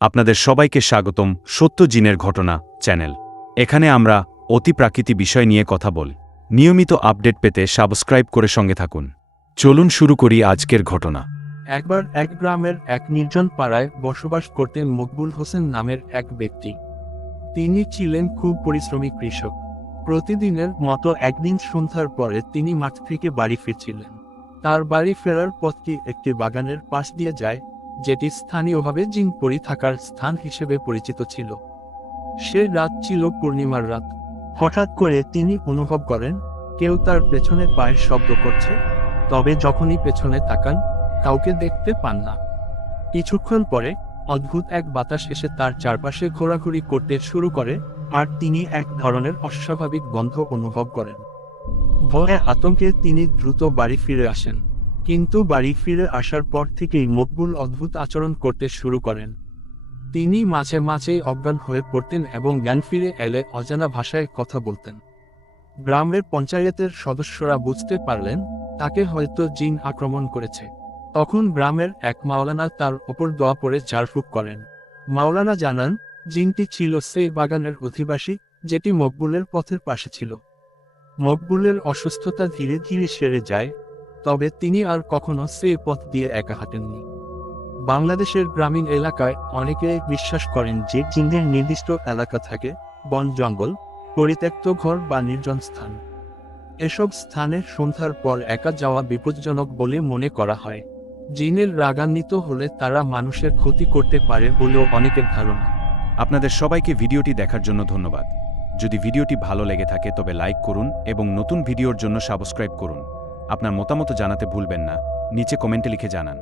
আপনাদের সবাইকে স্বাগতম সত্য জিনের ঘটনা চ্যানেল। এখানে আমরা অতি প্রাকৃতিক বিষয় নিয়ে কথা বলি। নিয়মিত আপডেট পেতে সাবস্ক্রাইব করে সঙ্গে থাকুন। চলুন শুরু করি আজকের ঘটনা। একবার এক গ্রামের এক নির্জন পাড়ায় বসবাস করতেন মকবুল হোসেন নামের এক ব্যক্তি। তিনি ছিলেন খুব পরিশ্রমী কৃষক। প্রতিদিনের মতো একদিন সন্ধ্যার পরে তিনি মাঠ থেকে বাড়ি ফিরছিলেন। তার বাড়ি ফেরার পথটি একটি বাগানের পাশ দিয়ে যায়, যেটি স্থানীয়ভাবে জিনপরি থাকার স্থান হিসেবে পরিচিত ছিল। সে রাত ছিল পূর্ণিমার রাত। হঠাৎ করে তিনি অনুভব করেন কেউ তার পেছনে পায়ের শব্দ করছে, তবে যখনই পেছনে তাকান কাউকে দেখতে পান না। কিছুক্ষণ পরে অদ্ভুত এক বাতাস এসে তার চারপাশে ঘোরাঘুরি করতে শুরু করে, আর তিনি এক ধরনের অস্বাভাবিক গন্ধ অনুভব করেন। ভয়ে আতঙ্কে তিনি দ্রুত বাড়ি ফিরে আসেন, কিন্তু বাড়ি ফিরে আসার পর থেকেই মকবুল অদ্ভুত আচরণ করতে শুরু করেন। তিনি মাঝে মাঝেই অজ্ঞান হয়ে পড়তেন এবং জ্ঞান ফিরে এলে অজানা ভাষায় কথা বলতেন। গ্রামের পঞ্চায়েতের সদস্যরা বুঝতে পারলেন তাকে হয়তো জিন আক্রমণ করেছে। তখন গ্রামের এক মাওলানা তার ওপর দোয়া পড়ে ঝাড়ফুঁক করেন। মাওলানা জানান জিনটি ছিল সেই বাগানের অধিবাসী, যেটি মকবুলের পথের পাশে ছিল। মকবুলের অসুস্থতা ধীরে ধীরে সেরে যায়, তবে তিনি আর কখনো সেই পথ দিয়ে একা হাঁটেননি। বাংলাদেশের গ্রামীণ এলাকায় অনেকে বিশ্বাস করেন যে জিনদের নির্দিষ্ট এলাকা থাকে, বন জঙ্গল, পরিত্যক্ত ঘর বা নির্জন স্থান। এসব স্থানে সন্ধ্যার পর একা যাওয়া বিপজ্জনক বলে মনে করা হয়। জিনের রাগান্বিত হলে তারা মানুষের ক্ষতি করতে পারে বলেও অনেকের ধারণা। আপনাদের সবাইকে ভিডিওটি দেখার জন্য ধন্যবাদ। যদি ভিডিওটি ভালো লেগে থাকে তবে লাইক করুন এবং নতুন ভিডিওর জন্য সাবস্ক্রাইব করুন। আপনার মতামত জানাতে ভুলবেন না, নিচে কমেন্টে লিখে জানান।